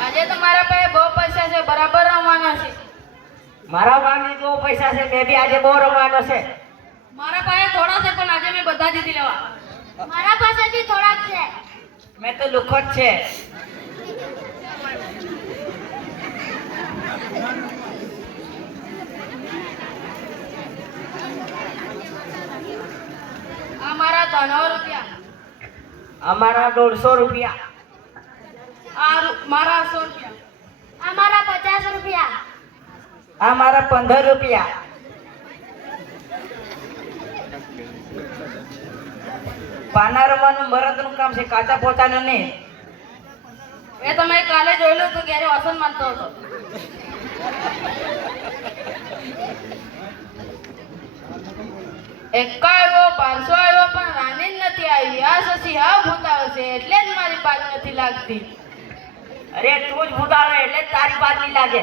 આજે તો મારા પાસે બહુ પૈસા છે, બરાબર રમવાના છે. મારા પાસે બહુ પૈસા છે, મેં બી આજે બહુ રમવાનો છે. મારા પાસે થોડા છે પણ આજે મેં બધા જીતી લેવા. મારા પાસેથી થોડાક છે. મેં તો લુખો જ છે. આ મારા 300 રૂપિયા. અમારા 150 રૂપિયા. મારા 100 રૂપિયા. આ મારા 50 રૂપિયા. આ મારા 15 રૂપિયા. પાના રમવાનું મરદનું કામ છે, કાચા પોતાનું નહીં. એ તમે કાલે જોયેલું તો ક્યારે વાસણ માનતો હતો. એકા આવ્યો, 500 આવ્યો પણ રાની જ નથી આવી. આ શશી હા ભૂતાવે છે એટલે જ મારી પાક નથી લાગતી. અરે તું જ ભૂતાવે એટલે જ તારી બાત નહીં લાગે.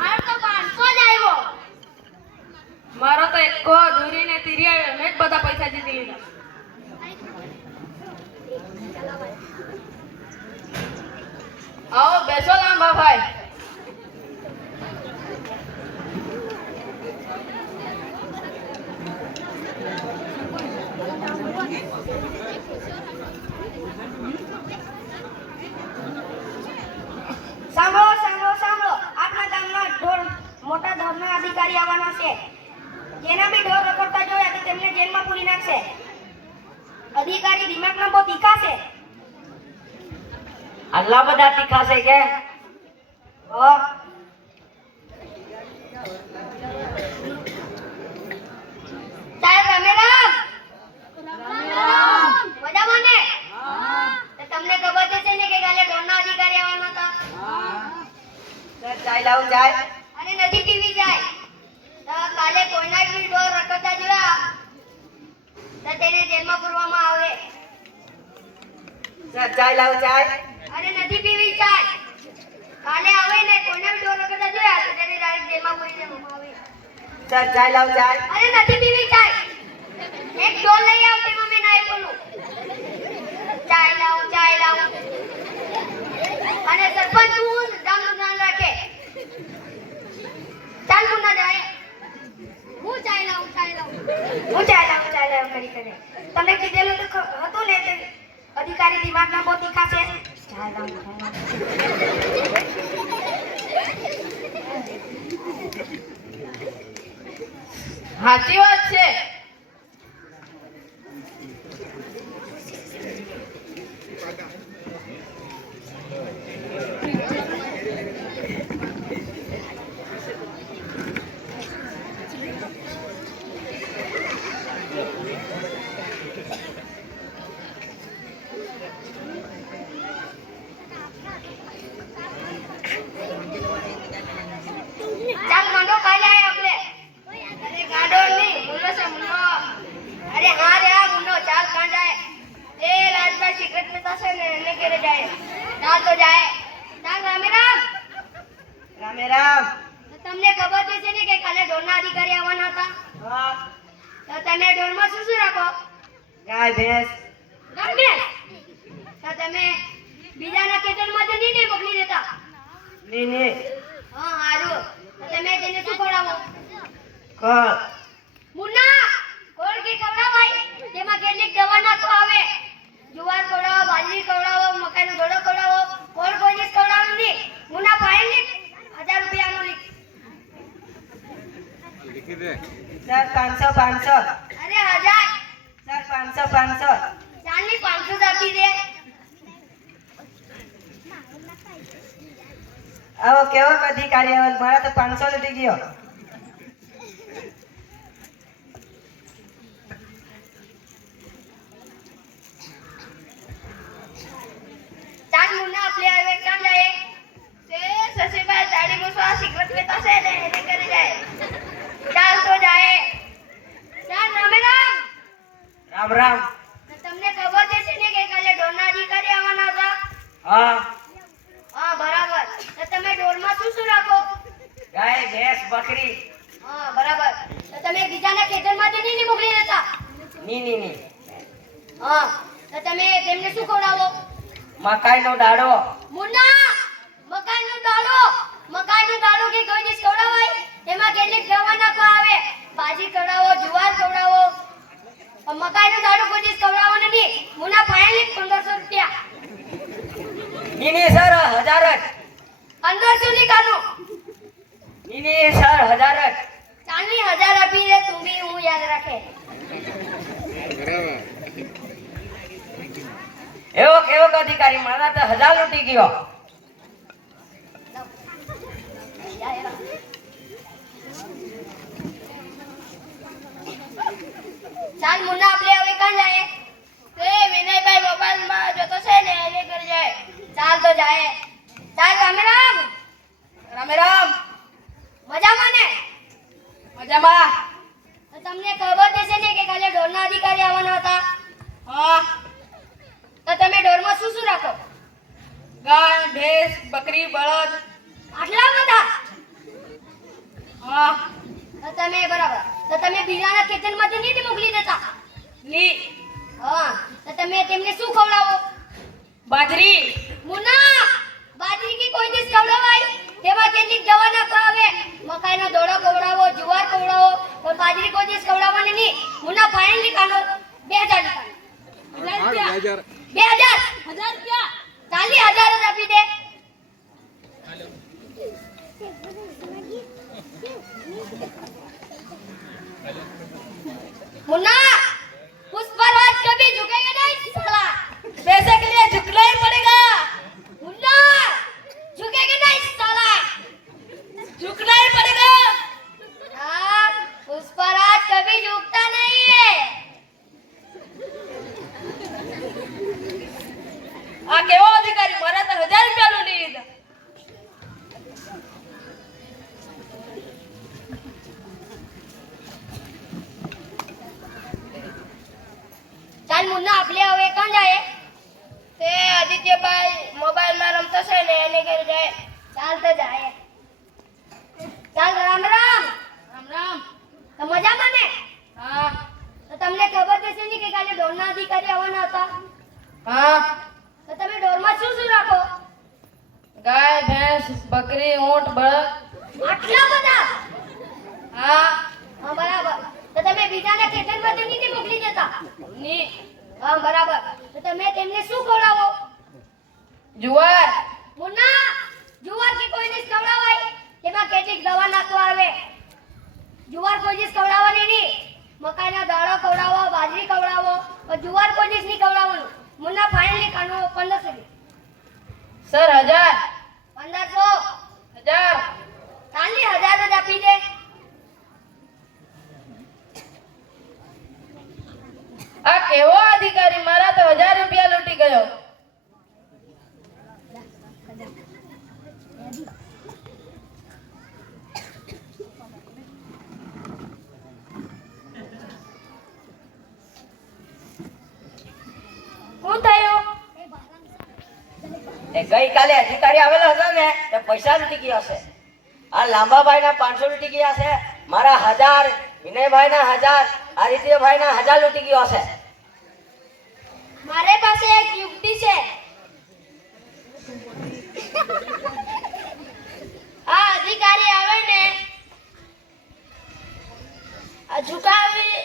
મારો તો 500 જ આવ્યો. મારો તો એકો અધૂરી ને તીરી આવ્યો. મેં જ બધા પૈસા જીતી લીધા. આવો બેસો લાંબા ભાઈ. સાંભળો સાંભળો સાંભળો. આપણા ગામમાં ઢોર મોટા ઢોરના અધિકારી આવવાના છે. જેના બી ઢોર રખડતા જોયા તો તેમને જેલમાં પૂરી નાખશે. અધિકારી દિમાગના બહુ તીખા છે. આટલા બધા તીખા છે કે સાહેબ રામેરામ. મજામાં ને? તો તમને ખબર તો છે ને કે કાલે ઢોરના અધિકારી આવવાના હતા. ચાય લાવું ચાય. અને નથી પીવી જાય. તો કાલે કોઈના બી ઢોર રખડતા જોયા તો તેને જેલમાં પૂરવામાં આવે. ચાય લાવું ચાય. અને નથી પીવી ચાય. કાલે આવે ને કોઈના બી ઢોર રખડતા જોયા તો તેને ડાયરેક્ટ જેલમાં પૂરી દેવામાં આવે. ચાય લાવું ચાય. અરે નથી પીવી ચાય. એક ઢોર લઈ આવ તેમાં મેં ના બોલું. ચાય લાવું ચાય લાવું. અને સરપંચ નું ગામનું ધ્યાન રાખે. ચાલ મુન્ના જાય. હું ચાય લાવું કરી કરે. તમને કીધેલું તો હતું ને તે અધિકારી દિમાગના બહુ તીખા છે. ચાય લાવું. સાચી વાત છે. ચાલ ગાંડો ખાઈ જાય આપણે. અરે ગાંડો નહીં, મુન્નો છે મુન્નો. અરે હા રે આ મુન્નો ચાલ કાં જાય. એ રાજભાઈ સિગરેટ પીતા છે ને એને ઘરે જાય. ચાલ તો જાય. ચાલ રામેરામ. રામેરામ. તો તમને ખબર તો છે ને કે કાલે ઢોરના અધિકારી આવવાના હતા. તો તમે ઢોરમાં શું શું રાખો? ગાય ભેંસ. ગાય તો તમે બીજાના ખેતરમાં તો નહીં મોકલી દેતા? ની હા હારું. તો તમે તેને શું ખવડાવો? કર. મુન્ના કોણ કે ખવડાવાય? તેમાં કેટલીક દવા નાખો આવે. જુવાર ખવડાવો, બાજરી ખવડાવો, મકાઈનો ઘોડો ખવડાવો. કોણ કોઈ દિવસ ખવડાવવાનું નહીં. મુન્ના ફાઇલ લીખ 1000 રૂપિયાનો લીખ. સર 500. અરે 1000. સર 500. ચાલની 500 જ આપી દે. આવો કેવો અધિકારી આવ્યો, મારા તો 500 લૂટી ગયો. ચાલ મુન્ના આપણે હવે ક્યાં જાય? તે સસેબા દાઢી મૂછવા સિગરેટ પીતા છે ને એને ઘરે જાય. ચાલ તો જાય. ચાલ રામેરામ. રામ રામ. તમને ખબર છે ને કે કાલે ઢોરના અધિકારી આવવાના હતા? હા. હા બરાબર. તો તમે ઢોરમાં શું શું રાખો? ગાય, ભેંસ, બકરી. હા બરાબર. તો તમે બીજાના ખેતરમાંથી નહીં મોકલી દેતા? ની. હા. તો તમે તેમને શું ખવડાવો? મકાઈનો દાડો. મુન્ના, મકાઈનો દાડો કે કોઈ દિવસ ખવડાવાય? તેમાં કેટલીક દવા નાખવા આવે. ભાજી ખવડાવો, જુવાર ખવડાવો. પણ મકાઈનો દાડો કોઈ દિવસ ખવડાવવાનો નહીં. મુન્ના ફાઇનલી 1500 રૂપિયા. ની સર 1000 જ. 1500 ની કાનો. ની સર 1000 જ. ચાલની 1000 આપી દે તું બી હું યાદ રાખે. એવો કેવો અધિકારી, મારા તો 1000 લૂટી ગયો. ચાલ મુન્ના આપણે હવે કાં જાય? તે વિનયભાઈ મોબાઈલમાં જોતો છે ને એને ઘરે જાય. ચાલ તો જાય. ચાલ રામ રામ. રામ. મજામાં ને? મજામાં. તો તમને ખબર છે ને કે કાલે ઢોરના અધિકારી આવવાના હતા? હા. તો તમે ઢોરમાં શું શું રાખો? ગાય, ભેંસ, બકરી, બળદ. આટલા બધા? હા. તો તમે બરાબર. તો તમે બીજાના ખેતરમાંથી નહીં મોકલી દેતા? ની. હા. તો તમે તેમને શું ખવડાવો? બાજરી. મુન્ના, બાજરી કી કોઈ દિવસ ખવડાવાય? તેમાં કેટલીક દવા નાખવા આવે. મકાઈનો દોડો ખવડાવો, જુવાર ખવડાવો, પણ બાજરી કોઈ દિવસ ખવડાવવાની નહીં. મુન્ના ફાઇનલી કાઢો 2000 રૂપિયા. 2000 રૂપિયા. ચાલી 1000 જ આપી દે. मुन्ना, पुष्पराज कभी झुकेगा नहीं साला। पैसे के लिए झुकना ही पड़ेगा. मुन्ना, झुकेगा नहीं साला। झुकना ही पड़ेगा. हाँ, पुष्पराज कभी झुकता नहीं है. આ કેવો અધિકારી, મારા તો 1000 રૂપિયા લૂંટી લીધા. ચાલ મુન્ના આપણે હવે કાં જાય? તે આદિત્યભાઈ મોબાઈલમાં રમતો છે ને એને ઘરે જાય. ચાલ તો જાય. ચાલ રામ રામ. રામ. તો મજામાં ને? હા. તો તમને ખબર છે ને કે કાલે ઢોરના અધિકારી આવવાના હતા? હા. તો તમે ઢોરમાં શું શું રાખો? ગાય, ભેંસ, બકરી, ઊંટ, બળદ. આટલા બધા? હા. હા બરાબર. તો તમે બીજાના ખેતરમાંથી નહીં મોકલી દેતા? ની. હા બરાબર. તો તમે તેમને શું ખવડાવો? જુવાર. મુન્ના, જુવાર કે કોઈ દિવસ ખવડાવાય? તેમાં કેટલીક દવા નાખવા આવે. જુવાર કોઈ દિવસ ખવડાવવાની નહીં. મકાઈનો દાણો ખવડાવો, બાજરી ખવડાવો, પણ જુવાર કોઈ દિવસ નહીં ખવડાવવાનું. મુન્ના ફાઇનલી કાનો 1500. સર 1000. 1500. 1000. ચાલી 1000 જ આપી દે. આ કેવો અધિકારી, મારા તો 1000 રૂપિયા લૂંટી ગયો. શું થયું? એ ગઈકાલે અધિકારી આવેલો હતો ને તે પૈસા લૂટી ગયો છે. આ લાંબાભાઈના 500 લૂટી ગયા છે. મારા 1000, વિનયભાઈના 1000, આદિત્યભાઈના 1000 લૂટી ગયો છે. મારે પાસે એક યુક્તિ છે. આ અધિકારી આવે ને આ ઝુકાવી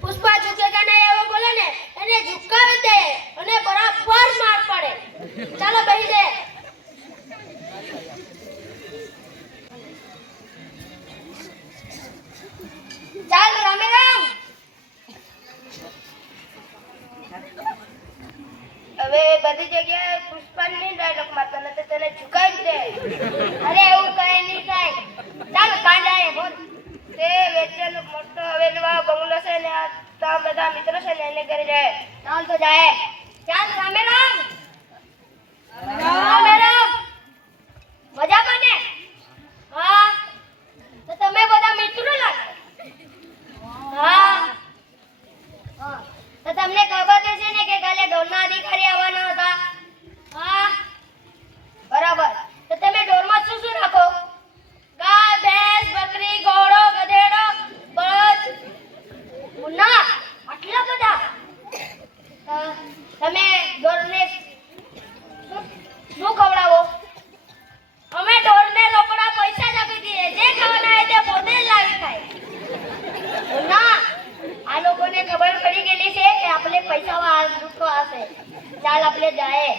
પુષ્પા ઝુકેગા નહીં એવો બોલે ને એને ઝુકાવી દે અને બરાબર માર પડે. ચાલો બેહી દે. ચાલ રામે રામ. હવે બધી જગ્યાએ પુષ્પાની ડાયલોગ મારતા નથી, તને ઝુકાવી દે. અરે એવું કઈ નહીં થાય. ચાલ કાં જાય બોલ. તે વેચેલો મોટો હવેલીવાળો બંગલો છે ને આ ત્યાં બધા મિત્રો છે ને એને ઘરે જાય. ચાલ તો જાય. ચાલ રામે રામ. રામે રામ. મજામાં ને? હા. તો તમે બધા મિત્રો લાગે. હા. હા. गेली છે કે આપણે પૈસા વાળ લૂંટવા હશે ચાલ આપણે જાય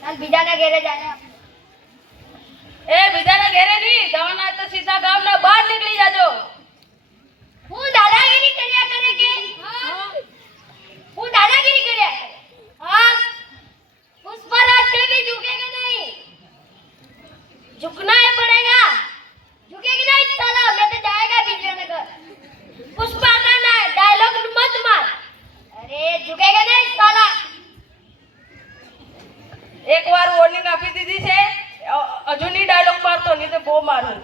ચાલ બીજાના ઘરે જાય એ બીજાના ઘરે નહીં જવાના તો સીધા ગામના બહાર નીકળી જાજો. હું દાદાગીરી કર્યા કરે કે હું દાદાગીરી કર્યા કરે हाँ पुष्पराज कभी झुकेगा नहीं झुकना ही पड़ेगा झुकेगी नहीं साला मैं तो जाएगा विजयनगर पुष्पा का ना डायलॉग मत मार अरे झुकेगा नहीं साला એક વાર વોર્નિંગ આપી દીધી છે હજુ ની ડાયલોગ મારતો નહીં તો બહુ મારું.